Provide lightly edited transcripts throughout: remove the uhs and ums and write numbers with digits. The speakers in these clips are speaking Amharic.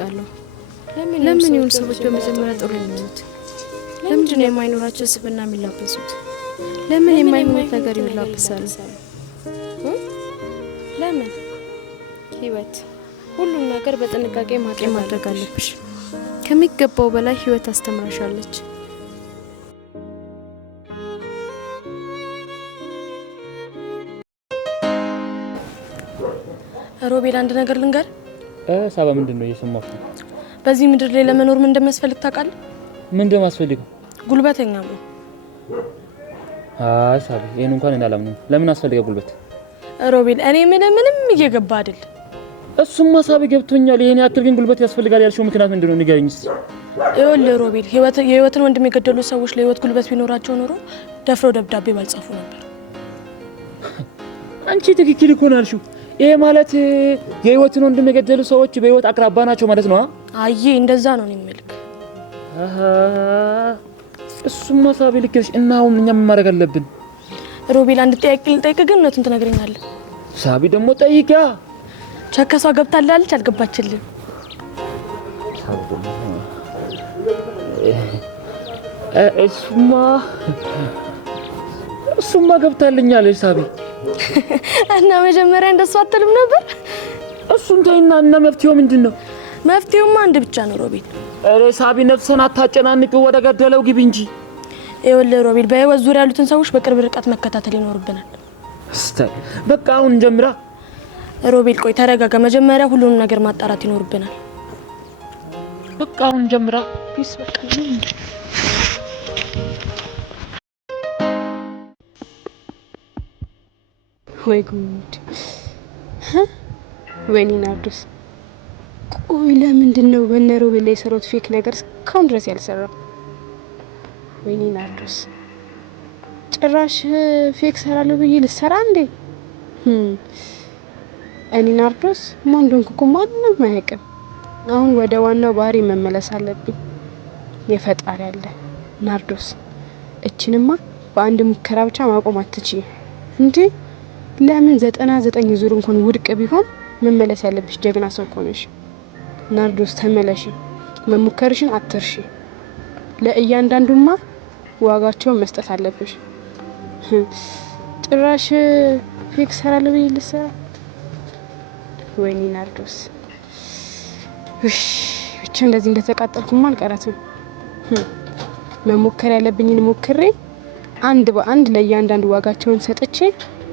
ጠይቃለሁ። ለምን ይሁን ሰዎች በመጀመሪያ ጥሩ የሚሆኑት? ለምንድን ነው የማይኖራቸው ስብዕና የሚላበሱት? ለምን የማይሆኑት ነገር ይላበሳሉ? ለምን? ህይወት ሁሉም ነገር በጥንቃቄ ማድረግ አለብሽ። ከሚገባው በላይ ህይወት አስተምራሻለች። ሮቤል አንድ ነገር ልንገር። ሳባ ምንድነው እየሰማሁ? በዚህ ምድር ላይ ለመኖር ምን እንደሚያስፈልግ ታውቃለህ? ምን እንደሚያስፈልግ? ጉልበተኛ ነው። ሳባ ይሄን እንኳን እኔ አላምንም። ለምን አስፈልገ ጉልበት? ሮቤል እኔ ምንም እየገባ አይደል? እሱማ ሳባ ገብቶኛል። ይሄን ያክል ግን ጉልበት ያስፈልጋል ያልሽው ምክንያት ምንድነው? ንገረኝ እስቲ። ይኸውልህ ሮቤል የህይወትን ወንድም የገደሉ ሰዎች ለህይወት ጉልበት ቢኖራቸው ኖሮ ደፍረው ደብዳቤ ባልጻፉ ነበር። አንቺ ትክክል እኮ ነው ያልሽው። ይሄ ማለት የህይወትን ወንድም የገደሉ ሰዎች በህይወት አቅራባ ናቸው ማለት ነው። አይ እንደዛ ነው የሚልክ። እሱማ ሳቢ ልክ ነሽ። እና አሁን እኛ ምን ማድረግ አለብን? ሮቤል አንድ ጥያቄ ልጠይቅህ፣ ግን እውነቱን ትነግረኛለህ? ሳቢ ደግሞ ጠይቂያ። ቸከሷ ገብታላለች አልገባችልም? እሱማ ገብታልኛለች ሳቢ። እና መጀመሪያ እንደሱ አትልም ነበር? እሱን ተይና እና መፍትሄው ምንድነው? መፍትሄውማ አንድ ብቻ ነው ሮቤል። አረ ሳቢ ነፍስን አታጨናንቂ፣ ወደ ገደለው ግቢ እንጂ። ይኸውልህ ሮቤል በህይወት ዙሪያ ያሉትን ሰዎች በቅርብ ርቀት መከታተል ይኖርብናል። እስታይ በቃ አሁን ጀምራ። ሮቤል ቆይ ተረጋጋ። መጀመሪያ ሁሉንም ነገር ማጣራት ይኖርብናል። በቃ አሁን ጀምራ። ፒስ በቃ ወይ ጉድ! ወይኔ ናርዶስ፣ ቆይ ለምንድን ነው በእነ ሮቤል ላይ የሰሩት ፌክ ነገር እስካሁን ድረስ ያልሰራው? ወይኔ ናርዶስ፣ ጭራሽ ፌክ ሰራለሁ ብዬ ልሰራ እንዴ? እኔ ናርዶስ ማን እንደሆንኩ እኮ ማንም አያውቅም። አሁን ወደ ዋናው ባህሪ መመለስ አለብኝ። የፈጣሪ አለ ናርዶስ፣ እችንማ በአንድ ሙከራ ብቻ ማቆም አትችይም እንዴ? ለምን 99 ዙር እንኳን ውድቅ ቢሆን መመለስ ያለብሽ ጀግና ሰው ሆነሽ ናርዶስ፣ ተመለሺ። መሞከርሽን አትርሺ። ለእያንዳንዱማ ዋጋቸውን መስጠት አለብሽ። ጭራሽ ፌክ ሰራለሁ ብዬ ልሰራ? ወይኔ ናርዶስ፣ ብቻ እንደዚህ እንደተቃጠልኩማ አልቀረትም። መሞከር ያለብኝን ሞክሬ አንድ በአንድ ለእያንዳንዱ ዋጋቸውን ሰጥቼ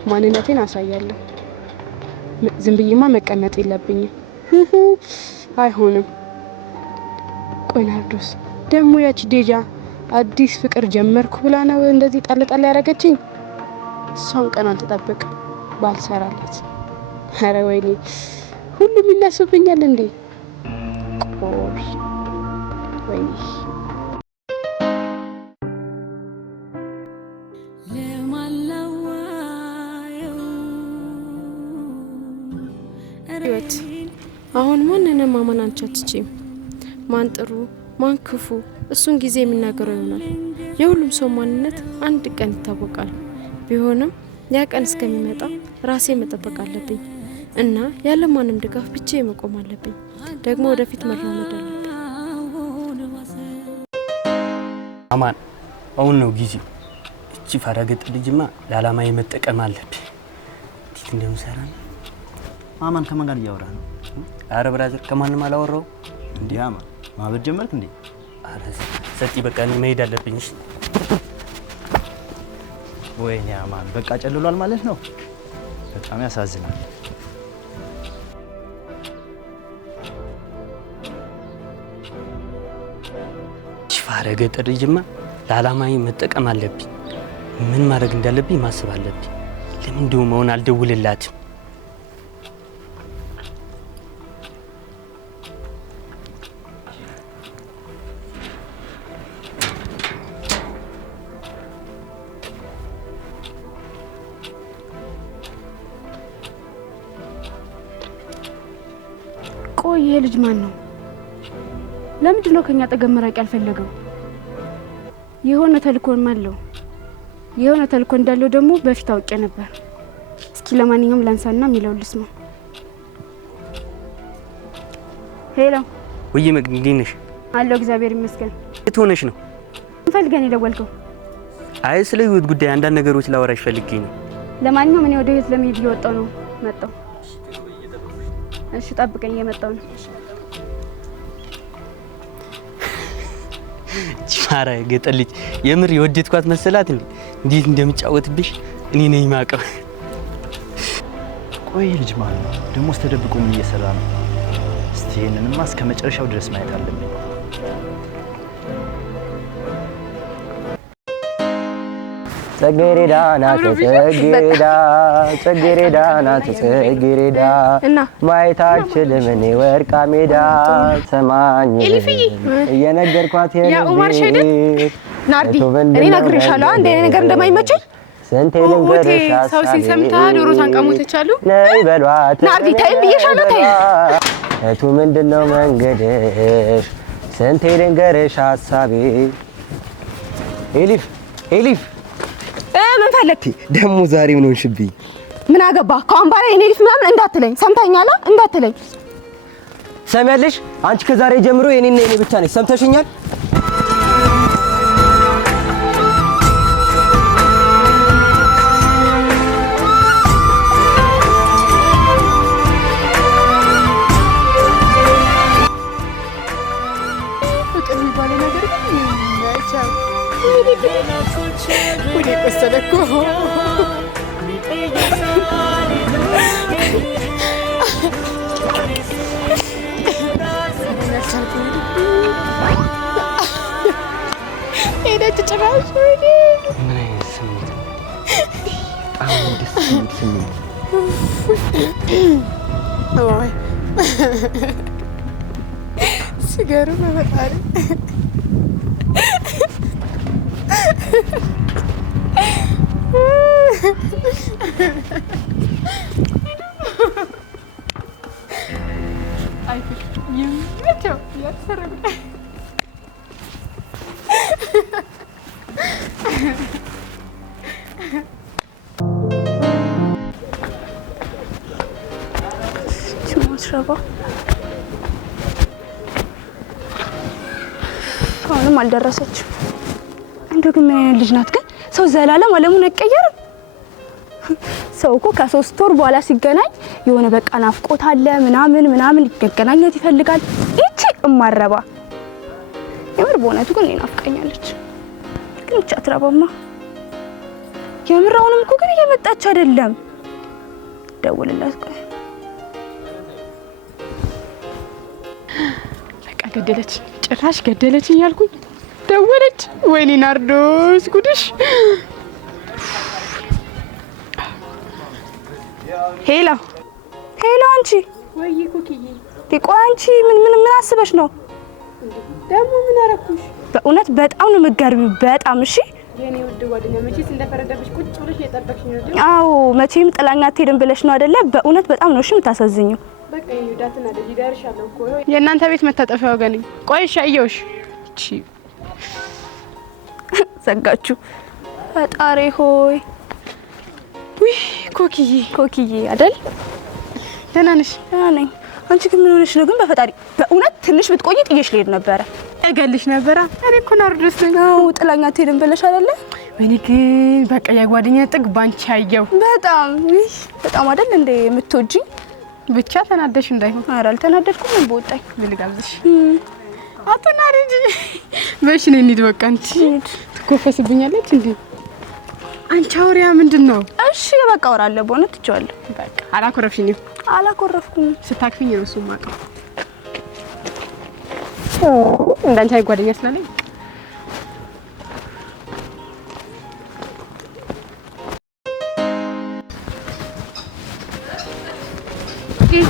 ማንነቴን አሳያለሁ። ዝም ብዬማ መቀመጥ የለብኝም። አይሆንም። ቆይ ናርዶስ፣ ደግሞ ያቺ ዴጃ አዲስ ፍቅር ጀመርኩ ብላ ነው እንደዚህ ጣል ያደረገችኝ? እሷን ቀን አልተጠብቅ ባልሰራላት። ኧረ ወይኔ፣ ሁሉም ይነሱብኛል እንዴ? ቆይ ወይኔ ህይወት አሁን ማንንም ማመን አትችይም። ማን ጥሩ ማን ክፉ እሱን ጊዜ የሚናገረው ይሆናል። የሁሉም ሰው ማንነት አንድ ቀን ይታወቃል። ቢሆንም ያ ቀን እስከሚመጣ ራሴ መጠበቅ አለብኝ እና ያለ ማንም ድጋፍ ብቻዬ መቆም አለብኝ። ደግሞ ወደፊት መራመድ አለብኝ። አማን አሁን ነው ጊዜው። እቺ ፈረገጥ ልጅማ ለዓላማዬ መጠቀም አለብኝ። እንዴት እንደምሰራ ነው። አማን ከማን ጋር እያወራህ ነው? አረ ብራዘር ከማንም አላወራው። እንዴ አማን ማበድ ጀመርክ እንዴ? አረ ሰጪ በቃ እኔ መሄድ አለብኝ። እሺ ወይኔ አማን በቃ ጨልሏል ማለት ነው። በጣም ያሳዝናል። ፈረገጥ ልጅማ ለዓላማዬ መጠቀም አለብኝ። ምን ማድረግ እንዳለብኝ ማሰብ አለብኝ። ለምን እንደው መሆን አልደውልላትም? ቆይ ይሄ ልጅ ማን ነው? ለምንድን ነው ከኛ አጠገብ መራቅ ያልፈለገው? የሆነ ተልእኮም አለው። የሆነ ተልእኮ እንዳለው ደግሞ በፊት አውቄ ነበር። እስኪ ለማንኛውም ላንሳና የሚለው ልስማ። ሄሎ ወይ መግኒ ነሽ? አለሁ እግዚአብሔር ይመስገን። የት ሆነሽ ነው? ፈልገኝ የደወልከው? አይ ስለ ህይወት ጉዳይ አንዳንድ ነገሮች ላወራሽ ፈልጌ ነው። ለማንኛውም እኔ ወደ ህይወት ለመሄድ እየወጣሁ ነው። መጣሁ። እሺ ጠብቀኝ፣ እየመጣሁ ነው። ቻራ ገጠልኝ የምር የወደድኳት መሰላት እንዴ? እንዴት እንደምጫወትብሽ እኔ ነኝ ማቀው። ቆይ ልጅ ማለት ነው ደግሞ ተደብቆ ምን እየሰራ ነው? እስቲ ይሄንንማ እስከ መጨረሻው ድረስ ማየት አለብኝ። ጽጌረዳ ናት ጽጌረዳ ናት ጽጌረዳ ማየት አልችልም እኔ ወርቃ ሜዳ ሰማኝ እየነገርኳት ናርዲ እኔ ነግሬሻለሁ አንዴ ነገር እንደማይመቸኝ ስንቴ ልንገርሽ ሰው ሲሰምታ ዶሮ ታንቀሞተች አሉ ነይ በሏት ናርዲ ታይም ብዬሻለሁ ታይም እቱ ምንድነው መንገድሽ ስንቴ ልንገርሽ ሐሳቤ ኤሊፍ ምን ፈለክ ደሞ ዛሬ ምን ሆንሽብኝ? ምን አገባ? ከአሁን በኋላ የኔ ልጅ ምናምን እንዳትለኝ ሰምተኛል? እንዳትለኝ ሰሚያለሽ? አንቺ ከዛሬ ጀምሮ የኔና የኔ ብቻ ነሽ። ሰምተሽኛል? ፍቅር የሚባለው ነገር ግን ወደ ቆሰለኮ ሄደች ጭራሽ ወደ ምን አይነት ስሜት ነው? በጣም ደስ የሚል ስሜት። አይ ሲገሩ በፈጣሪ አሁንም አልደረሰችም። እንደው ግን ምን አይነት ልጅ ናት ግን? ሰው ዘላለም አለሙን አይቀየርም። ሰው እኮ ከ3 ወር በኋላ ሲገናኝ የሆነ በቃ ናፍቆት አለ ምናምን መገናኘት ይፈልጋል። እቺ እማረባ የምር በእውነቱ ግን ናፍቀኛለች። ግን ብቻ አትረባማ። የምር አሁንም እኮ ግን እየመጣች አይደለም። ደውልላት ቆይ። በቃ ገደለች፣ ጭራሽ ገደለች እያልኩኝ ደወለች። ወይኔ ናርዶስ ጉድሽ። ሄሎ አንቺ ወይ ኩኪዬ፣ ቆይ አንቺ ምን አስበሽ ነው ደግሞ? ምን አረኩሽ? በእውነት በጣም ነው የምትገርሚው። በጣም እሺ። የኔ ውድ ጓደኛ መቼስ እንደፈረደብሽ ቁጭ ብለሽ እየጠበቅሽኝ ነው አይደል? አዎ መቼም ጥላኛ አትሄድም ብለሽ ነው አይደለ? በእውነት በጣም ነው እሺ የምታሳዝኘው። በቃ ይውዳትና ደጅ ደርሻለሁ እኮ የእናንተ ቤት መታጠፊያ ወገኔ። ቆይ እሺ አየሁሽ። እቺ ዘጋችሁ። ፈጣሪ ሆይ። ውይ ኮኪዬ አይደል? ደህና ነሽ? ደህና ነኝ። አንቺ ግን ምን ሆነሽ ነው ግን? በፈጣሪ በእውነት ትንሽ ብትቆይ ጥዬሽ ልሄድ ነበረ። እገልሽ ነበረ። እኔ እኮ ናርዶስ ነኝ። አዎ ጥላኛ አትሄድም ብለሽ አይደለ? ወይኔ ግን በቃ የጓደኛ ጥግ ባንቺ አየሁ። በጣም አይደል እንደ የምትወጂኝ? ብቻ ተናደሽ እንዳይሆን። ኧረ አልተናደድኩም። ምን በወጣኝ። ልጋብዝሽ? አትናደጂ። በሽ ነኝ እንሂድ በቃ። አንቺ ትኮፈስብኛለች እንዴ? አንቺ አውሪያ ምንድን ነው? እሺ በቃ አወራለሁ። በእውነት ትቼዋለሁ። በቃ አላኮረፍሽኝም? አላኮረፍኩም። ስታክፊኝ ነው እሱ የማውቀው። እንዳንቺ አይ ጓደኛ ስላለኝ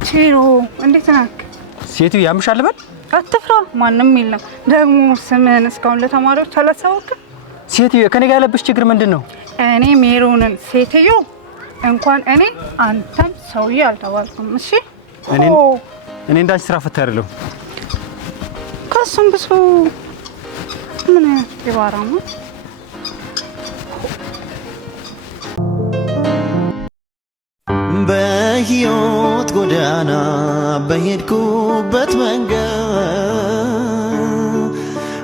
ቼሮ እንዴት ነህ? ሴትዮ ያምሻል በል። አትፍራ፣ ማንም የለም። ደግሞ ስምህን እስካሁን ለተማሪዎች አላሳወቅም? ሴትዮ ከኔ ጋር ያለብሽ ችግር ምንድን ነው? እኔ ሜሮንን ሴትዮ እንኳን እኔ አንተም ሰውዬ አልተባልኩም። እሺ እኔ እንዳንቺ ስራ ፈታ አይደለሁ። ከሱም ብሶ ምን ይባራሙ። በሕይወት ጎዳና በሄድኩበት መንገድ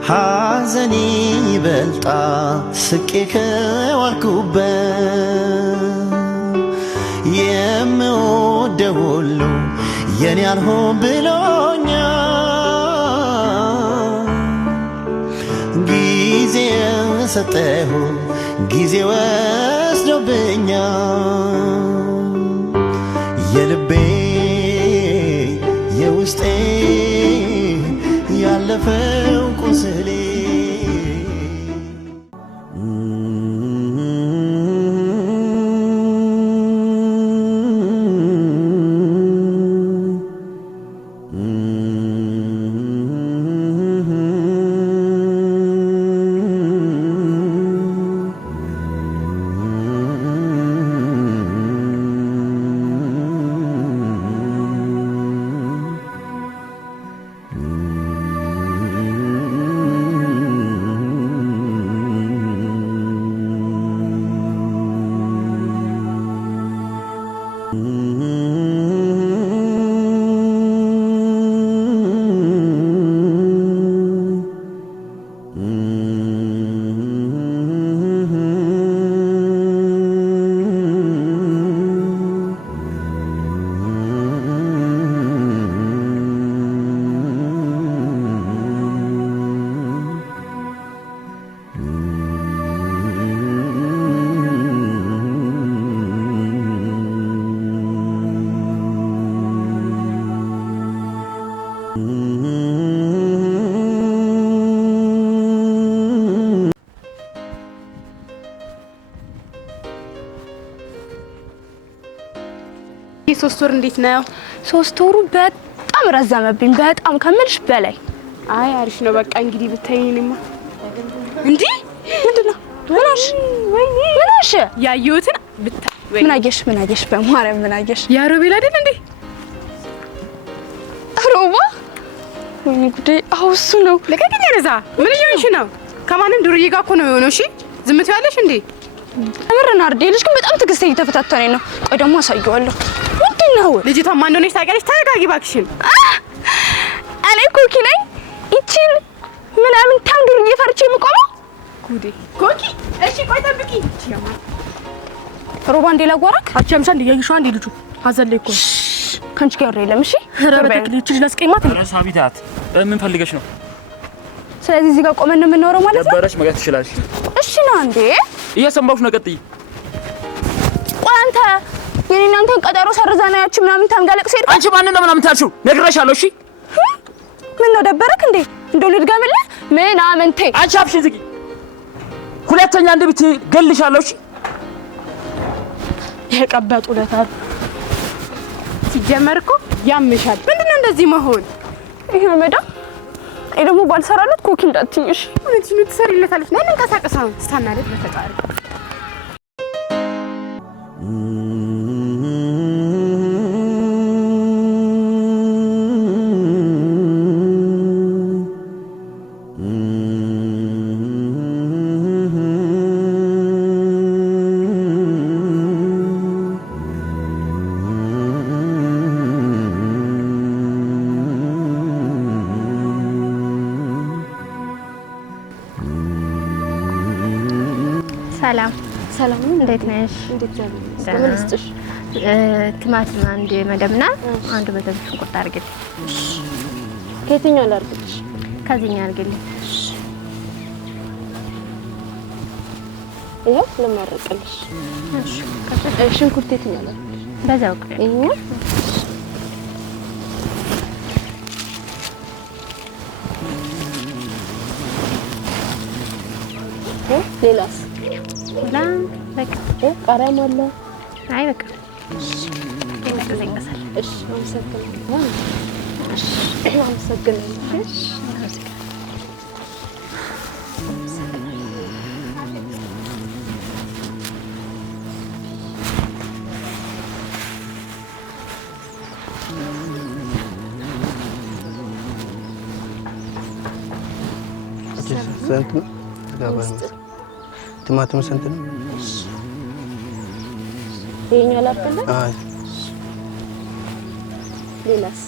ሐዘኔ ይበልጣ ስቄ ከዋልኩበት የምወደው ሁሉ የኔ አልሆን ብሎኛል። ጊዜ ሰጠሁ ጊዜ ወስዶብኛል። የልቤ የውስጤ ያለፈው ቁስሌ ሶስት ወር እንዴት ነው? 3 ወሩ በጣም ረዘመብኝ፣ በጣም ከምልሽ በላይ። አይ አሪፍ ነው። በቃ እንግዲህ ብታይኝማ። እንዴ ምንድነው? ምንሽ? ምንሽ? ያየሁትን ብታይ። ምን አየሽ? ምን አየሽ? በማርያም ምን አየሽ? ያሮቤል አይደል እንዴ? ሮባ ወይኔ ጉዴ! አዎ እሱ ነው። ለቀቀኝ ረዛ። ምን እየሆንሽ ነው? ከማንም ዱርዬ ጋር እኮ ነው የሆነው። እሺ ዝም ትያለሽ እንዴ? አመረና አርዴ ልጅ ግን በጣም ትግስት እየተፈታተነኝ ነው። ቆይ ደግሞ አሳየዋለሁ። ምንድነው? ልጅቷ ማን እንደሆነች ታውቂያለሽ? ተረጋጊ እባክሽን። እኔ ኮኪ ነኝ። ይቺን ምናምን ታንዱር እየፈርቼ የምቆመው ጉዴ። ኮኪ እሺ ቆይ ጠብቂ። ሮባ እንዴ ላጓራክ አቻምሻ እንዴ ያይሽው አንዴ ልጁ ሀዘን ላይ እኮ ካንቺ ጋር የለም። እሺ ረበተክ ልጅ ለስቀይማት ኧረ ሳቢታት ምን ፈልገሽ ነው? ስለዚህ እዚህ ጋር ቆመን ነው የምናወራው ማለት ነው? ነበረሽ መግባት ትችላለሽ። እሺ ነው እንዴ? እየሰማሁሽ ነው። ቀጥይ። ቆይ አንተ የኔ እናንተን ቀጠሮ ሰርዛና ያቺ ምናምን ታንጋለቅ ሲሄድ አንቺ ማንን ነው ምናምን ታልሽው? ነግሬሻለሁ። እሺ ምን ነው ደበረክ እንዴ? እንደው ልድገምልህ ምናምን ተይ። አንቺ አፍሽን ዝጊ። ሁለተኛ እንደ ብት ገልሻለሁ። እሺ የቀበጡ ለታት ሲጀመር እኮ ያምሻል። ምንድነው እንደዚህ መሆን? ይሄ መዳ እኔ ደግሞ ባልሰራለት ኮኪ እንዳትኝሽ። እነዚህ ነው ትሰሪለታለሽ። ነን እንቀሳቀሳው ስታናለት በፈጣሪ ሰላም ሰላም፣ እንዴት ነሽ? እንዴት ነሽ? ምን ልስጥሽ? ቲማቲም አንድ መደብና አንድ በተብ ሽንኩርት አድርግልኝ። ከየትኛው ላድርግልሽ? ከዚህኛው አድርግልኝ። ይሄው ለማረቅልሽ። እሺ ሽንኩርት የትኛው ላድርግልሽ? በዛው ቅር ይሄኛው ሌላስ? ላ በቃ ቃሪያም አለ። አይ በቃ ይመጣል። እሺ አመሰግናለሁ። እሺ አመሰግናለሁ። እሺ ቲማቲም ስንት ነው? ይሄኛው ላድርግልህ? አይ ሌላስ?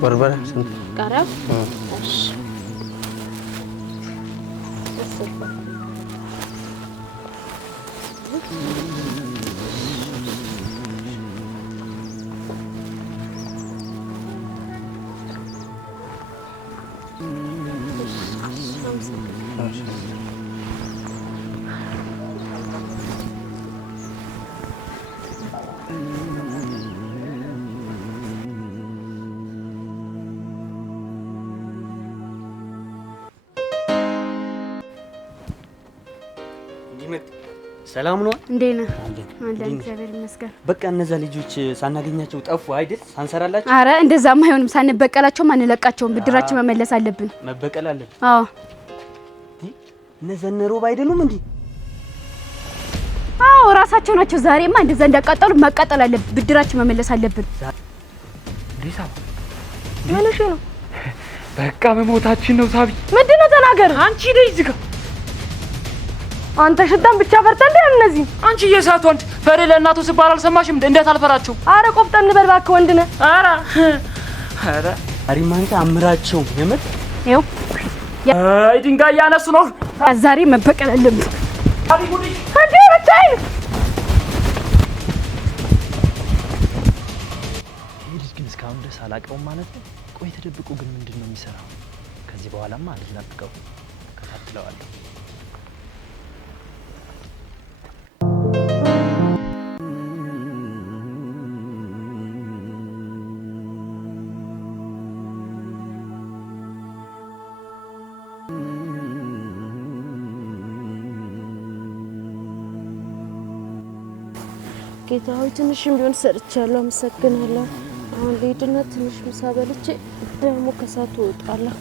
በርበሬ ስንት? ቃሪያ? እሺ ሰላም ነው እንዴት ነህ? አለን እግዚአብሔር ይመስገን። በቃ እነዛ ልጆች ሳናገኛቸው ጠፉ አይደል? ሳንሰራላችሁ? አረ እንደዛማ አይሆንም። ሳንበቀላቸውም አንለቃቸውም። ብድራችን መመለስ አለብን። መበቀል አለብን? አዎ። እነዛ ሮብ አይደሉም እንዴ? አዎ ራሳቸው ናቸው። ዛሬማ እንደዛ እንዳቃጠሉ ማቃጠል አለብን። ብድራችን መመለስ አለብን። ሊሳ ማለሽ ነው። በቃ መሞታችን ነው። ሳቢ ምንድነው? ተናገር። አንቺ ነይ ዝጋ። አንተ ሽታን ብቻ ፈርተህ እንደ እነዚህ አንቺ የሳት ወንድ ፈሬ ለእናቱ ሲባል አልሰማሽም? እንዴት አልፈራቸው? አረ ቆፍጠን በል እባክህ ወንድ ነህ። አረ አሪማንተ አምራቸው የምር ይኸው አይ ድንጋይ ያነሱ ነው። ዛሬ መበቀል አለብን። አቢ ጉዲ አንዴ ብቻዬን ልጅ ግን እስካሁን ድረስ አላውቀውም ማለት ነው። ቆይ ተደብቆ ግን ምንድን ነው የሚሰራው? ከዚህ በኋላማ አልናፍቀው ከታትለዋለሁ። ጌታ ሆይ ትንሽም ቢሆን ሰርቻለሁ፣ አመሰግናለሁ። አሁን ልሂድና ትንሽ ምሳ በልቼ ደግሞ ከሰዓት እወጣለሁ።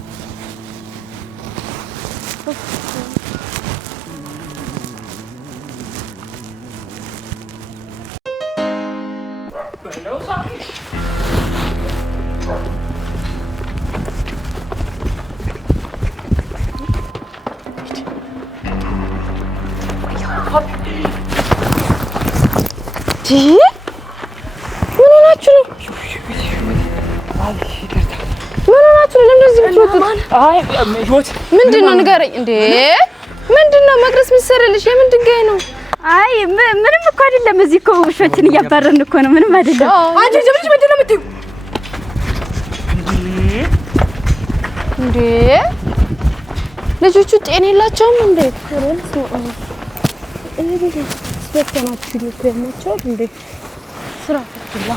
ምን ሆናችሁ ነው? ምን ሆናችሁ ነው? እንደዚህ ብትወጡት? አይ ህይወት ምንድነው? ንገረኝ። እንዴ ምንድነው? መቅረስ ምትሰራልሽ? የምን ድንጋይ ነው? አይ ምንም እኮ አይደለም። እዚህ እኮ ውሾችን እያባረርን እኮ ነው። ምንም አይደለም። አንቺ ጀምርሽ ምንድነው የምትይው? እንዴ ልጆቹ ጤና የላቸውም እንዴ? በተናችሁ ልትያማቸው እንዴ? ስራ ፈትላ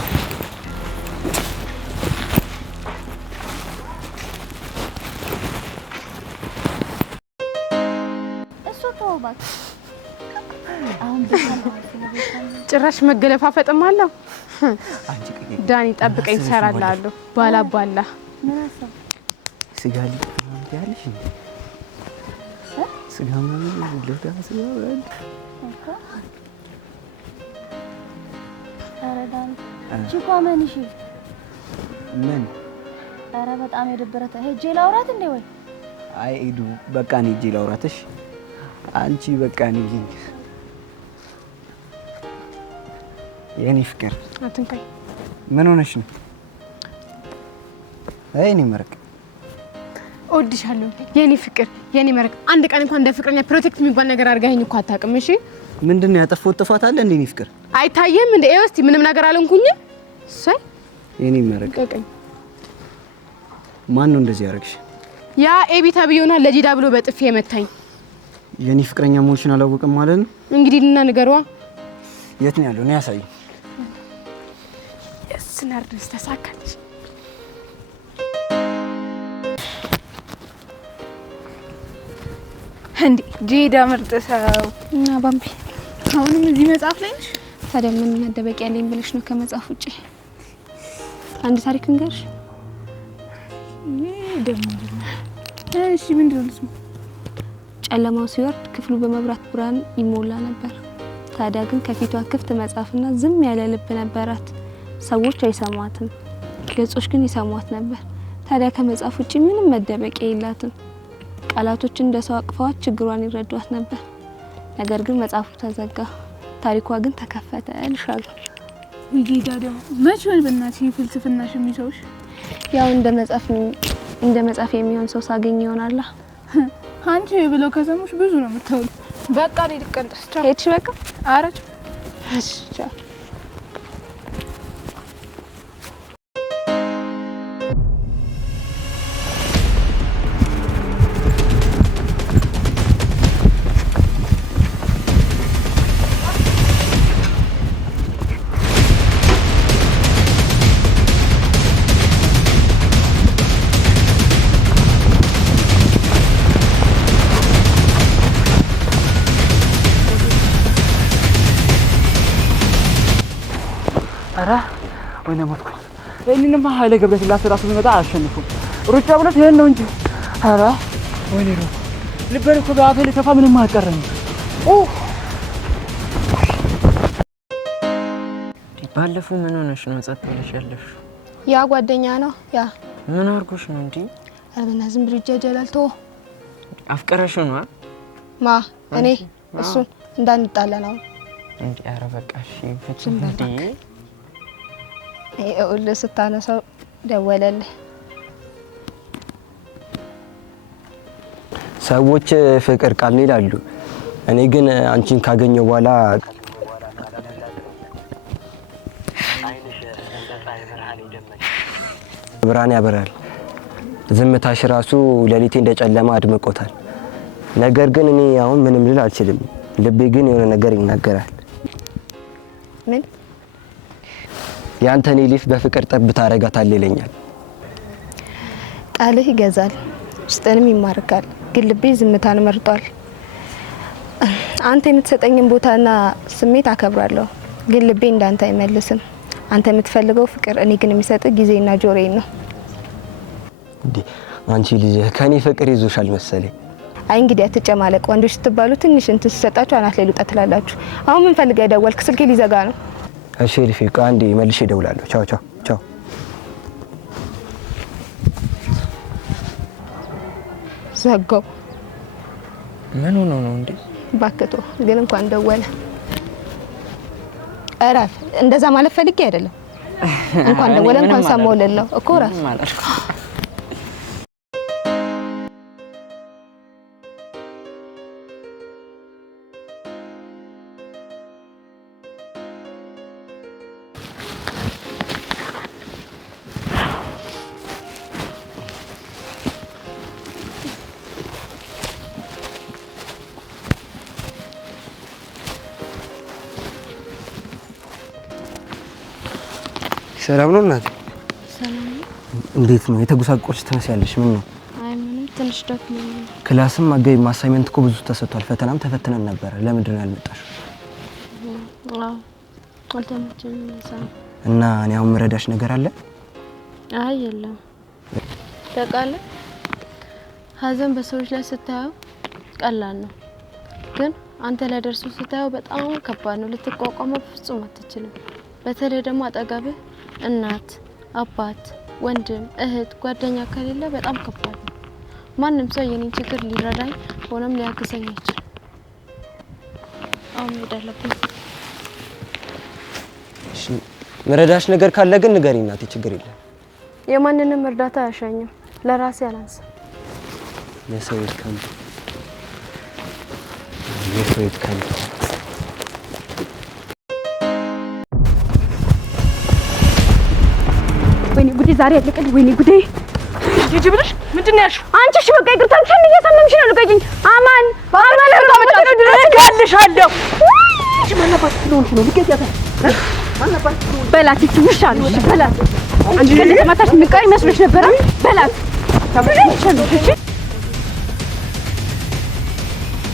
እሱ ተውባት። ጭራሽ መገለፋፈጥም አለው። ዳኒ ጠብቀኝ፣ እሰራልሃለሁ። ባላ ስጋ ያለሽ ስጋ ማለት ለዳ ስጋ ወንድ አረዳን ቺኳ መንሽ ምን? አረ በጣም የደበረታ ሄጄ ላውራት እንዴ? ወይ አይ ሂዱ በቃ እኔ ሄጄ ላውራትሽ። አንቺ በቃ እኔ የኔ ፍቅር አትንካኝ። ምን ሆነሽ ነው? አይ እኔ መረቅ እወድሻለሁ የኔ ፍቅር፣ የኔ መረቅ። አንድ ቀን እንኳን እንደ ፍቅረኛ ፕሮቴክት የሚባል ነገር አድርጋኸኝ እኮ አታውቅም። እሺ ምንድነው ያጠፋሁት? ጥፋት አለ እንዴ? እኔ ፍቅር አይታየም እንዴ? እስቲ ምንም ነገር አልሆንኩኝ። እሰይ የኔ መረቅ። ማን ነው እንደዚህ ያደርግሽ? ያ ኤቢ ተብዬውና ለጂዳ ብሎ በጥፊ የመታኝ። የኔ ፍቅረኛ መሆንሽን አላወቅም ማለት ነው? እንግዲህ ልና ንገሯ። የት ነው ያለው? እኔ ያሳይ። ስናርድስ ተሳካች። እንዴ ጂዳ ምርጥ ሰው እና ባምቢ አሁንም እዚህ መጽሐፍ ላይ ነሽ? ታዲያ ምን መደበቂያ ያለኝ ብለሽ ነው? ከመጽሐፍ ውጪ አንድ ታሪክ እንገርሽ። እሺ ምንድን ነው? ጨለማው ሲወርድ ክፍሉ በመብራት ብርሃን ይሞላ ነበር። ታዲያ ግን ከፊቷ ክፍት መጽሐፍና ዝም ያለ ልብ ነበራት። ሰዎች አይሰሟትም፣ ገጾች ግን ይሰሟት ነበር። ታዲያ ከመጽሐፍ ውጪ ምንም መደበቂያ የላትም። ቃላቶች እንደ ሰው አቅፈዋት ችግሯን ይረዷት ነበር። ነገር ግን መጽሐፉ ተዘጋ፣ ታሪኳ ግን ተከፈተ እልሻለሁ። ጂዳ ደግሞ መች ሆነ በእናትሽ ፍልስፍናሽ የሚሰውሽ? ያው እንደ መጽሐፍ የሚሆን ሰው ሳገኝ ይሆናል። አንቺ ብለው ከሰሙሽ ብዙ ነው የምታወሪው። በቃ ልቀንጥስ። ቻው። ሄድሽ በቃ? ኧረ እሺ ቻው። ኧረ ወይኔ ሞትኩ። ይሄንንማ ኃይሌ ገብረስላሴ ራሱ ቢመጣ አያሸንፉም። ሩጫ ብለት ይሄን ነው እንጂ። ኧረ ወይኔ ነው ልቤን እኮ በአፌ ሊተፋ ምንም አልቀረኝም። ባለፈው ምን ሆነሽ ነው ጸጥ ብለሽ ያለሽው? ያ ጓደኛ ነው ያ። ምን አድርጎሽ ነው እንዴ? አረበና ዝም ብሎ ይጃጃላል። ተው አፍቀረሽው ነው? ማ እኔ እሱን እንዳንጣላ ነው እንዴ? ኧረ በቃ እሺ ዝም በል ይኸውልህ ስታነሳው ደወለልህ። ሰዎች ፍቅር ቃል ነው ይላሉ። እኔ ግን አንቺን ካገኘው በኋላ ብርሃን ያበራል። ዝምታሽ ራሱ ሌሊቴ እንደጨለማ አድምቆታል። ነገር ግን እኔ አሁን ምንም ልል አልችልም። ልቤ ግን የሆነ ነገር ይናገራል። ምን? ያንተን ሊፍ በፍቅር ጠብ ታረጋታል ይለኛል። ቃልህ ይገዛል፣ ውስጥንም ይማርካል። ግን ልቤ ዝምታን መርጧል። አንተ የምትሰጠኝን ቦታና ስሜት አከብራለሁ፣ ግን ልቤ እንዳንተ አይመልስም። አንተ የምትፈልገው ፍቅር፣ እኔ ግን የሚሰጥህ ጊዜና ጆሮዬን ነው። እንዴ አንቺ ልጅ ከኔ ፍቅር ይዞሻል መሰለኝ። አይ እንግዲህ አትጨማለቅ። ወንዶች ስትባሉ ትንሽ እንትን ሲሰጣችሁ አናት ላይ ልውጣ ትላላችሁ። አሁን ምን ፈልገህ ደወልክ? ስልኬ ሊዘጋ ነው። እሺ ሊፊ አንዴ መልሼ እደውላለሁ። ቻው ቻው ቻው። ዘጋው። ምን ሆኖ ነው እንዴ? ባክቶ ግን እንኳን ደወለ። እረፍ። እንደዛ ማለት ፈልጌ አይደለም። እንኳን ደወለ እንኳን ሰማው ለለው እኮ እረፍ ማለት ነው። ሰላም ነው እናቴ? ሰላም ነው። እንዴት ነው? የተጎሳቆልሽ ትመስያለሽ። ምን ነው? አይ ምንም፣ ትንሽ ደክሞኛል። ክላስም አገኝ አሳይመንት እኮ ብዙ ተሰጥቷል። ፈተናም ተፈትነን ነበር። ለምንድን ነው ያልመጣሽ? አዎ አልተመቸኝም ለዛ ነው። እና እኔ አሁን ምረዳሽ ነገር አለ? አይ የለም። ታውቃለህ፣ ሀዘን በሰዎች ላይ ስታየው ቀላል ነው፣ ግን አንተ ላይ ደርሶ ስታየው በጣም ከባድ ነው። ልትቋቋመው ፍጹም አትችልም። በተለይ ደግሞ አጠገብህ እናት፣ አባት፣ ወንድም፣ እህት፣ ጓደኛ ከሌለ በጣም ከባድ ነው። ማንም ሰው የኔን ችግር ሊረዳኝ ሆነም ሊያግዘኝ አይችልም። አሁን መሄድ አለብኝ። እሺ ምረዳሽ ነገር ካለ ግን ንገሪኝ እናቴ፣ ችግር የለም። የማንንም እርዳታ አያሻኝም፣ ለራሴ አላንስ። የሰው ከንቱ የሰው ከንቱ ወይኔ ጉዴ! ዛሬ ያለቀኝ። ወይኔ ጉዴ! ሂጂ ብለሽ ምንድነው ያልሽው? አንቺ እሺ በቃ ይቅርታ። አንቺ እየታመምሽ ነው። ልቀቂኝ። አማን አማን ድረስ ጋልሻለሁ። እሺ ማናባት ስለሆንሽ ነው። ልቀቂያታ ማናባት በላት። እቺ ውሻ ነሽ በላት። አንቺ ከዚህ ማታሽ ንቀሪ መስሎሽ ነበር። በላት ታብለሽ ነው። እሺ